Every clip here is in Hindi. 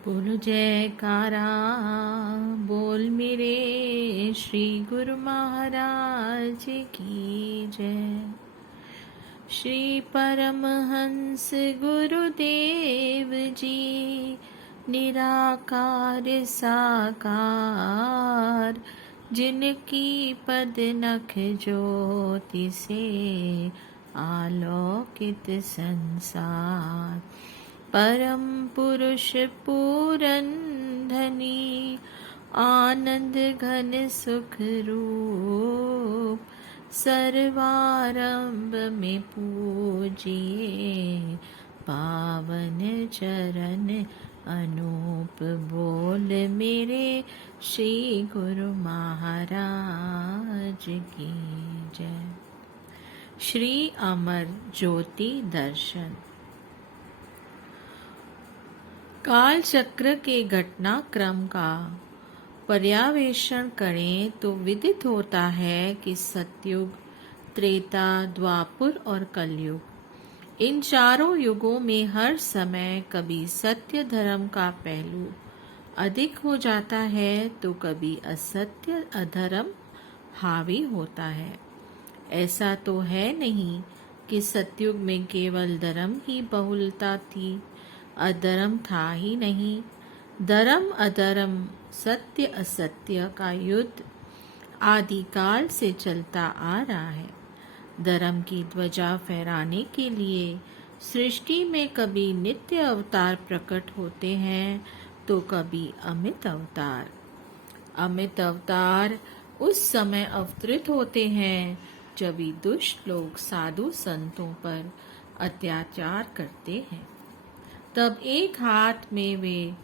बोलो जयकारा, बोल मेरे श्री गुरु महाराज की जय। श्री परमहंस गुरुदेव जी निराकार साकार, जिनकी पद नख ज्योति से आलोकित संसार। परम पुरुष पूरन धनी, आनंद घन सुख रूप, सर्वारंभ में पूजिए पावन चरण अनूप। बोल मेरे श्री गुरु महाराज की जय। श्री अमर ज्योति दर्शन। काल चक्र के घटनाक्रम का पर्यवेक्षण करें तो विदित होता है कि सतयुग, त्रेता, द्वापर और कलयुग, इन चारों युगों में हर समय कभी सत्य धर्म का पहलू अधिक हो जाता है तो कभी असत्य अधर्म हावी होता है। ऐसा तो है नहीं कि सतयुग में केवल धर्म ही बहुलता थी, अधर्म था ही नहीं। धर्म अधर्म, सत्य असत्य का युद्ध आदिकाल से चलता आ रहा है। धर्म की ध्वजा फहराने के लिए सृष्टि में कभी नित्य अवतार प्रकट होते हैं तो कभी अमित अवतार। अमित अवतार उस समय अवतरित होते हैं जब भी दुष्ट लोग साधु संतों पर अत्याचार करते हैं। तब एक हाथ में वे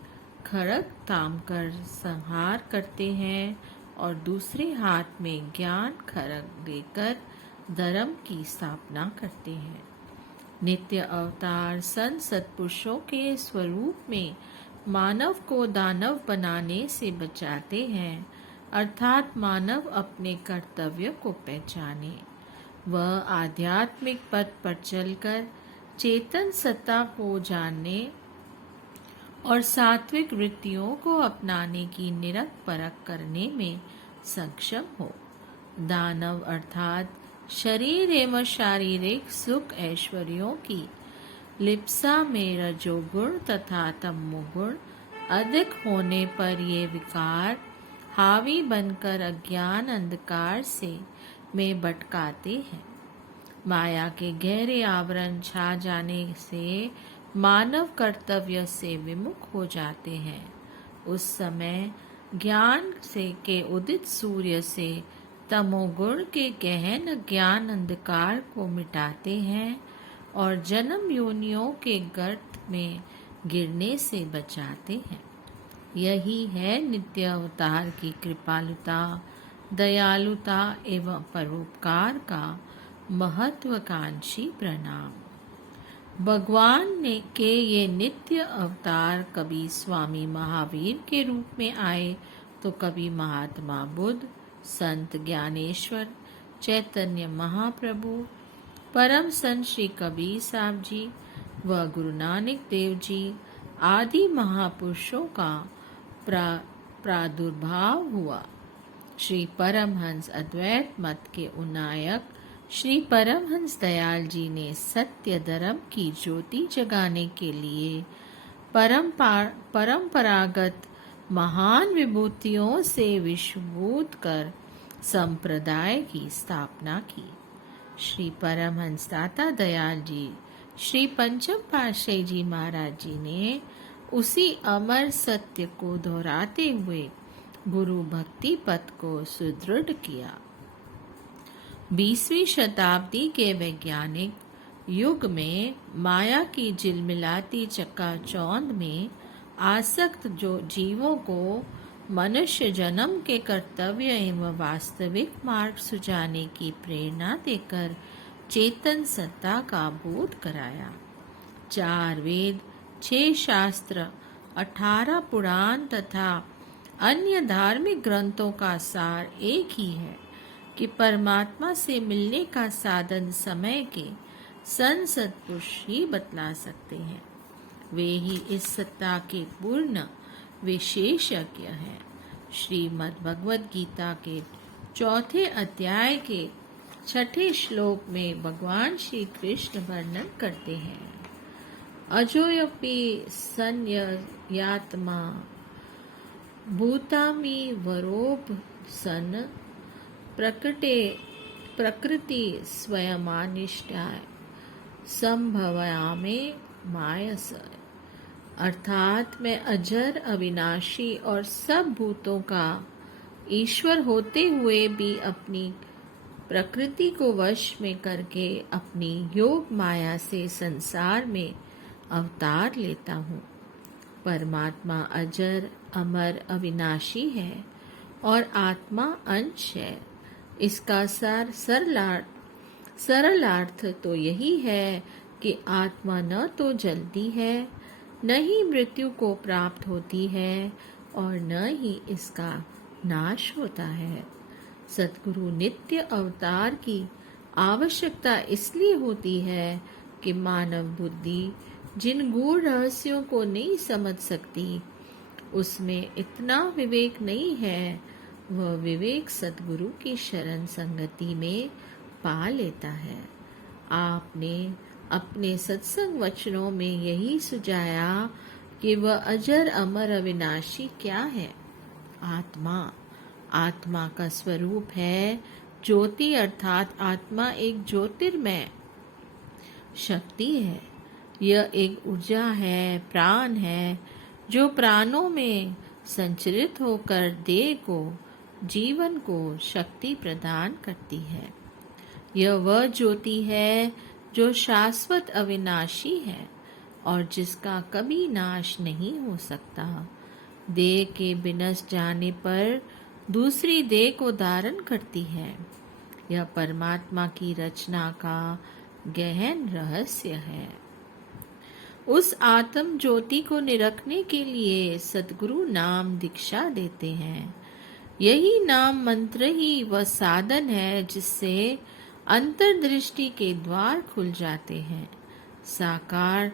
खड्ग थाम कर संहार करते हैं और दूसरे हाथ में ज्ञान खड्ग देकर धर्म की स्थापना करते हैं। नित्य अवतार संत सत्पुरुषों के स्वरूप में मानव को दानव बनाने से बचाते हैं, अर्थात मानव अपने कर्तव्य को पहचाने। वह आध्यात्मिक पथ पर चलकर चेतन सत्ता को जानने और सात्विक वृत्तियों को अपनाने की निरख परख करने में सक्षम हो। दानव अर्थात शरीर एवं शारीरिक सुख ऐश्वर्यों की लिप्सा में रजोगुण तथा तमोगुण अधिक होने पर ये विकार हावी बनकर अज्ञान अंधकार से में भटकाते हैं। माया के गहरे आवरण छा जाने से मानव कर्तव्य से विमुख हो जाते हैं। उस समय ज्ञान से के उदित सूर्य से तमोगुण के गहन ज्ञान अंधकार को मिटाते हैं और जन्म योनियों के गर्त में गिरने से बचाते हैं। यही है नित्य अवतार की कृपालुता, दयालुता एवं परोपकार का महत्वाकांक्षी प्रणाम। भगवान ने के ये नित्य अवतार कभी स्वामी महावीर के रूप में आए तो कभी महात्मा बुद्ध, संत ज्ञानेश्वर, चैतन्य महाप्रभु, परम संत श्री कबीर साहब जी व गुरु नानक देव जी आदि महापुरुषों का प्रादुर्भाव हुआ। श्री परमहंस अद्वैत मत के उन्नायक श्री परमहंस दयाल जी ने सत्य धर्म की ज्योति जगाने के लिए परंपरागत महान विभूतियों से विश्वभूत कर संप्रदाय की स्थापना की। श्री परमहंस दाता दयाल जी, श्री पंचम पातशाही जी महाराज जी ने उसी अमर सत्य को दोहराते हुए गुरु भक्ति पथ को सुदृढ़ किया। 20वीं शताब्दी के वैज्ञानिक युग में माया की झिलमिलाती चकाचौंध में आसक्त जो जीवों को मनुष्य जन्म के कर्तव्य एवं वास्तविक मार्ग सुझाने की प्रेरणा देकर चेतन सत्ता का बोध कराया। 4 वेद, 6 शास्त्र, 18 पुराण तथा अन्य धार्मिक ग्रंथों का सार एक ही है कि परमात्मा से मिलने का साधन समय के संत सत्पुरुष ही बतला सकते हैं। वे ही इस सत्ता के पूर्ण विशेषज्ञ हैं। श्रीमद् भगवद गीता के 4 अध्याय के 6 श्लोक में भगवान श्री कृष्ण वर्णन करते हैं, अजोयपि संययात्मा भूतामि वरोभ सन प्रकृति स्वयमानिष्ठाय संभवामि मायस। अर्थात मैं अजर, अविनाशी और सब भूतों का ईश्वर होते हुए भी अपनी प्रकृति को वश में करके अपनी योग माया से संसार में अवतार लेता हूँ। परमात्मा अजर, अमर, अविनाशी है और आत्मा अंश है। इसका सरल अर्थ तो यही है कि आत्मा न तो जलती है, न ही मृत्यु को प्राप्त होती है और न ही इसका नाश होता है। सद्गुरु नित्य अवतार की आवश्यकता इसलिए होती है कि मानव बुद्धि जिन गूढ़ रहस्यों को नहीं समझ सकती, उसमें इतना विवेक नहीं है, वह विवेक सद्गुरु की शरण संगति में पा लेता है। आपने अपने सत्संग वचनों में यही सुझाया कि वह अजर, अमर, अविनाशी क्या है? आत्मा का स्वरूप है ज्योति, अर्थात आत्मा एक ज्योतिर्मय शक्ति है। यह एक ऊर्जा है, प्राण है, जो प्राणों में संचरित होकर देह को, जीवन को शक्ति प्रदान करती है। यह वह ज्योति है जो शाश्वत अविनाशी है और जिसका कभी नाश नहीं हो सकता। देह के विनश जाने पर दूसरी देह को धारण करती है। यह परमात्मा की रचना का गहन रहस्य है। उस आत्म ज्योति को निरखने के लिए सद्गुरु नाम दीक्षा देते हैं। यही नाम मंत्र ही वह साधन है जिससे अंतर्दृष्टि के द्वार खुल जाते हैं। साकार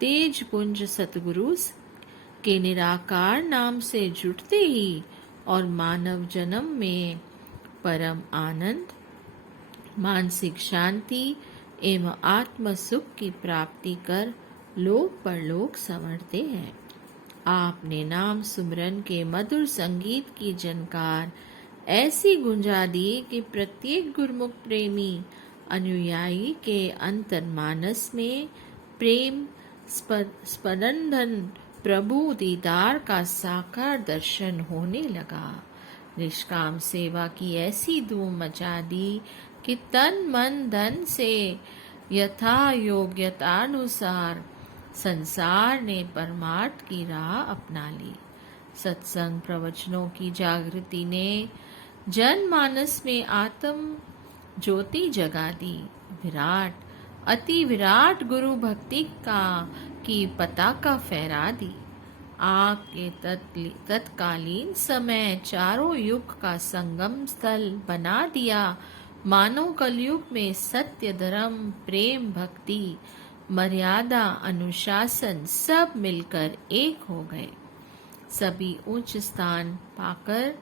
तेज पुंज सतगुरु के निराकार नाम से जुटते ही और मानव जन्म में परम आनंद, मानसिक शांति एवं आत्म सुख की प्राप्ति कर लोक परलोक संवरते हैं। आपने नाम सुमरन के मधुर संगीत की झनकार ऐसी गुंजा दी कि प्रत्येक गुरुमुख प्रेमी अनुयायी के अंतर्मानस में प्रेम स्पंदन, प्रभु दीदार का साकार दर्शन होने लगा। निष्काम सेवा की ऐसी धूम मचा दी कि तन मन धन से यथा योग्यतानुसार संसार ने परमार्थ की राह अपना ली। सत्संग प्रवचनों की जागृति ने जनमानस में आत्म ज्योति जगा दी। अति विराट गुरु भक्ति की पताका फहरा दी। आग के तत्कालीन समय चारों युग का संगम स्थल बना दिया। मानव कलयुग में सत्य, धर्म, प्रेम, भक्ति, मर्यादा, अनुशासन सब मिलकर एक हो गए। सभी उच्च स्थान पाकर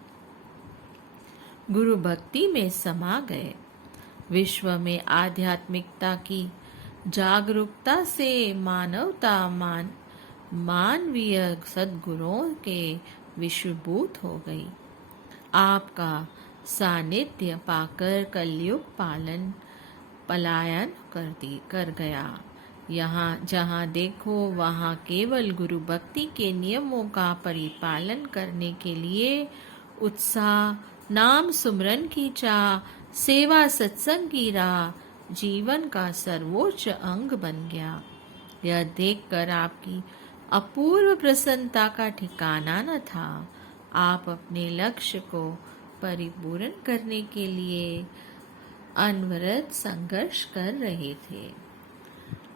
गुरु भक्ति में समा गए। विश्व में आध्यात्मिकता की जागरूकता से मानवता मानवीय सद्गुरुओं के विश्वभूत हो गई। आपका सानिध्य पाकर कलयुग पलायन कर गया। यहाँ जहाँ देखो वहाँ केवल गुरु भक्ति के नियमों का परिपालन करने के लिए उत्साह, नाम सुमरन की चाह, सेवा सत्संग की राह जीवन का सर्वोच्च अंग बन गया। यह देखकर आपकी अपूर्व प्रसन्नता का ठिकाना न था। आप अपने लक्ष्य को परिपूर्ण करने के लिए अनवरत संघर्ष कर रहे थे।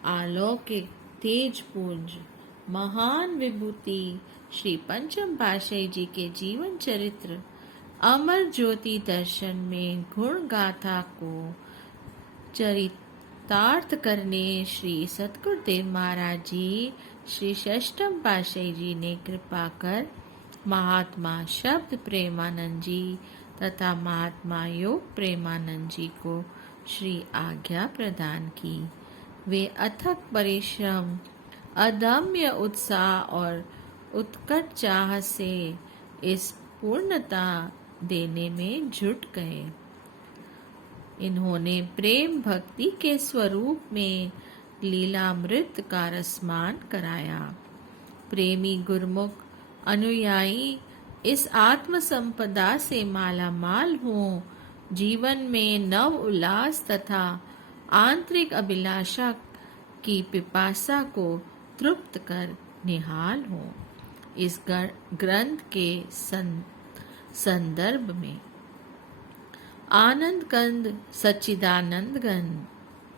अलौकिक तेज पुंज महान विभूति श्री पंचम पातशाही जी के जीवन चरित्र अमर ज्योति दर्शन में गुण गाथा को चरितार्थ करने श्री सतगुरुदेव महाराज जी श्री षष्ठम पातशाही जी ने कृपा कर महात्मा शब्द प्रेमानंद जी तथा महात्मा योग प्रेमानंद जी को श्री आज्ञा प्रदान की। वे अथक परिश्रम, अदम्य उत्साह और उत्कट चाह से इस पूर्णता देने में जुट गए। इन्होंने प्रेम भक्ति के स्वरूप में लीलामृत का रसमान कराया। प्रेमी गुरुमुख अनुयायी इस आत्म संपदा से माला माल हों, जीवन में नव उल्लास तथा आंतरिक अभिलाषा की पिपासा को तृप्त कर निहाल हों। इस ग्रंथ के संदर्भ में आनंद कंद सच्चिदानंद गण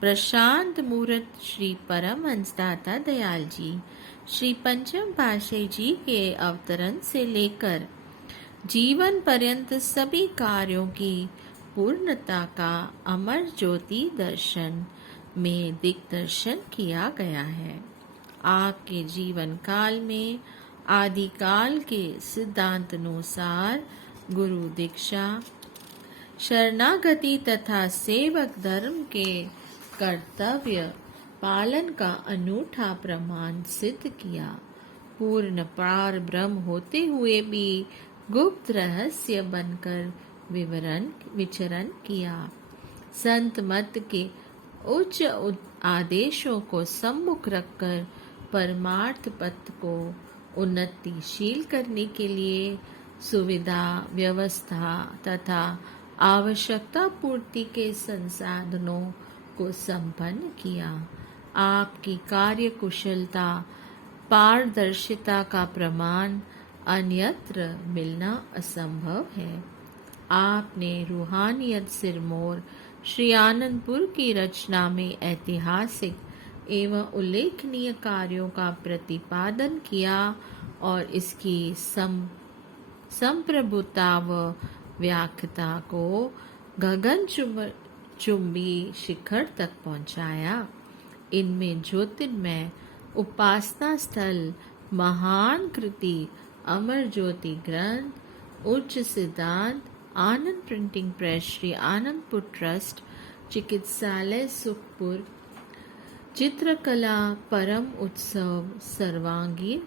प्रशांत मूर्त श्री परमहंस दाता दयाल जी श्री पंचम पातशाही जी के अवतरण से लेकर जीवन पर्यंत सभी कार्यों की पूर्णता का अमर ज्योति दर्शन में दिग्दर्शन किया गया है। आपके जीवन काल में आदिकाल के सिद्धांतानुसार गुरु दीक्षा, शरणागति तथा सेवक धर्म के कर्तव्य पालन का अनूठा प्रमाण सिद्ध किया। पूर्ण पार ब्रह्म होते हुए भी गुप्त रहस्य बनकर विचरण किया। संत मत के उच्च आदेशों को सम्मुख रखकर परमार्थ पथ को उन्नतिशील करने के लिए सुविधा व्यवस्था तथा आवश्यकता पूर्ति के संसाधनों को संपन्न किया। आपकी कार्य कुशलता पारदर्शिता का प्रमाण अन्यत्र मिलना असंभव है। आपने रूहानियत सिरमौर श्री आनंदपुर की रचना में ऐतिहासिक एवं उल्लेखनीय कार्यों का प्रतिपादन किया और इसकी संप्रभुता व व्याख्याता को गगन चुंबी शिखर तक पहुंचाया। इनमें ज्योतिर्मय उपासना स्थल, महान कृति, अमर ज्योति ग्रंथ, उच्च सिद्धांत, Anand printing press Shri Anandpur trust, चिकित्सालय सुखपुर, चित्रकला परम उत्सव सर्वांगीण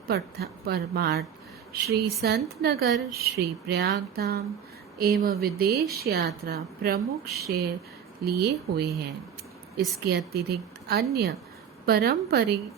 परमार्थ श्री संत नगर श्री प्रयागधाम एवं विदेश यात्रा प्रमुख शेयर लिए हुए हैं। इसके अतिरिक्त अन्य पारंपरिक